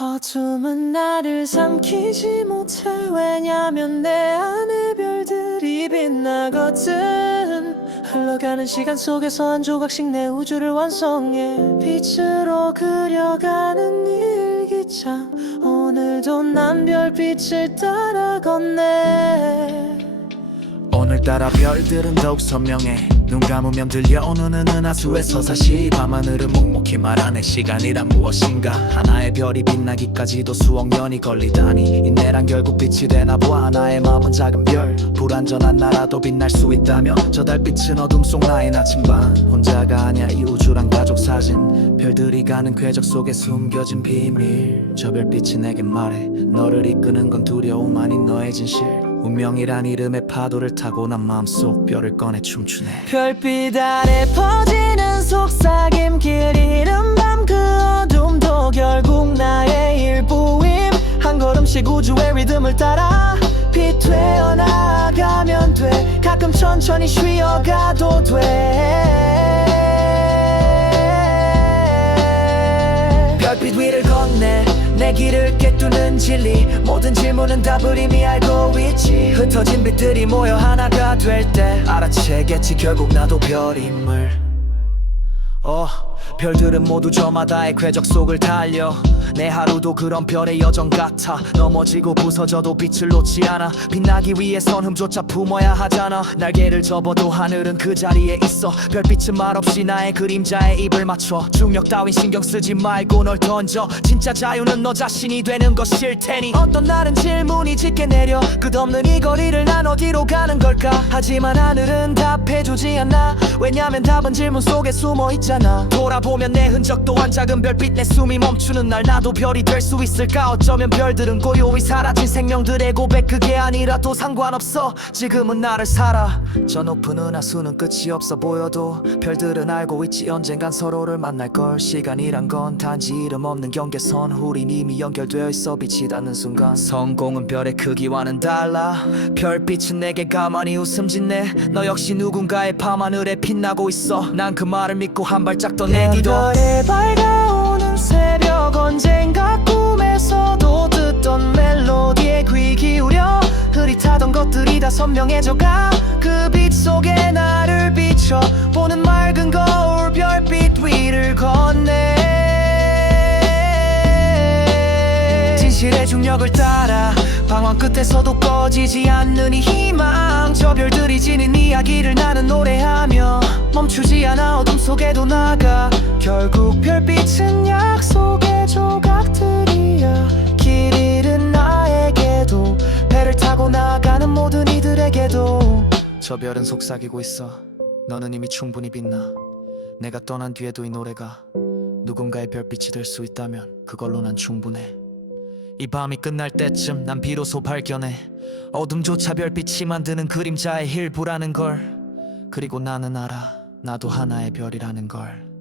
어둠은 나를 삼키지 못해. 왜냐면 내 안에 별들이 빛나거든. 흘러가는 시간 속에서 한 조각씩 내 우주를 완성해. 빛으로 그려가는 일기장. 오늘도 난 별빛을 따라 걷네 오늘따라 별들은 더욱 선명해. 눈 감으면 들려오는 은하수의 서사시 밤하늘은 묵묵히 말하네. 시간이란 무엇인가? 하나의 별이 빛나기까지도 수억 년이 걸리다니. 인내란 결국 빛이 되나 보아 나의 마음은 작은 별. 불완전한 나라도 빛날 수 있다며 저 달빛은 어둠 속 나의 나침반. 혼자가 아냐 이 우주란 가족 사진. 별들이 가는 궤적 속에 숨겨진 비밀. 저 별빛이 내게 말해 너를 이끄는 건 두려움 아닌 너의 진실 운명이란 이름의 파도를 타고 난 마음속 별을 꺼내 춤추네. 별빛 아래 퍼지는 속삭임 길 잃은 밤 그 어둠도 결국 나의 일부임. 한 걸음씩 우주의 리듬을 따라 빛되어 나아가면 돼. 가끔 천천히 쉬어가도 돼. 별빛 위를 건네 내 길을 깨 뚫는 진리. 모든 질문은 답을 이미 알고 있지. 흩어진 빛들이 모여 하나가 될 때. 알아채겠지 결국 나도 별임을 어 별들은 모두 저마다의 궤적 속을 달려. 내 하루도 그런 별의 여정 같아. 넘어지고 부서져도 빛을 놓지 않아. 빛나기 위해 선 흠조차 품어야 하잖아. 날개를 접어도 하늘은 그 자리에 있어. 별빛은 말없이 나의 그림자에 입을 맞춰. 중력 따윈 신경 쓰지 말고 널 던져. 진짜 자유는 너 자신이 되는 것일 테니. 어떤 날은 질문이 짙게 내려 끝없는 이 거리를 난 어디로 가는 걸까? 하지만 하늘은 답해주지 않아. 왜냐면 답은 질문 속에 숨어 있잖아. 돌아보 면 내 흔적 또한 작은 별빛 내 숨이 멈추는 날 나도 별이 될 수 있을까? 어쩌면 별들은 고요히 사라진 생명들의 고백 그게 아니라도 상관없어. 지금은 나를 살아. 저 높은 은하수는 끝이 없어 보여도 별들은 알고 있지. 언젠간 서로를 만날 걸 시간이란 건 단지 이름 없는 경계선. 우린 이미 연결되어 있어 빛이 닿는 순간. 성공은 별의 크기와는 달라. 별빛은 내게 가만히 웃음 짓네. 너 역시 누군가의 밤하늘에 빛나고 있어. 난 그 말을 믿고 한 발짝 더 내디도 별의 밝아오는 새벽 언젠가 꿈에서도 듣던 멜로디에 귀 기울여 흐릿하던 것들이 다 선명해져가 그 빛 속에 나를 비춰 보는 맑은 거울 별빛 위를 건네. 진실의 중력을 따라 방황 끝에서도 꺼지지 않는 이 희망 이야기를 나는 노래하며 멈추지 않아 어둠 속에도 나가. 결국 별빛은 약속의 조각들이야. 길 잃은 나에게도 배를 타고 나가는 모든 이들에게도. 저 별은 속삭이고 있어. 너는 이미 충분히 빛나. 내가 떠난 뒤에도 이 노래가 누군가의 별빛이 될 수 있다면 그걸로 난 충분해. 이 밤이 끝날 때쯤 난 비로소 발견해 어둠조차 별빛이 만드는 그림자의 일부라는 걸. 그리고 나는 알아. 나도 하나의 별이라는 걸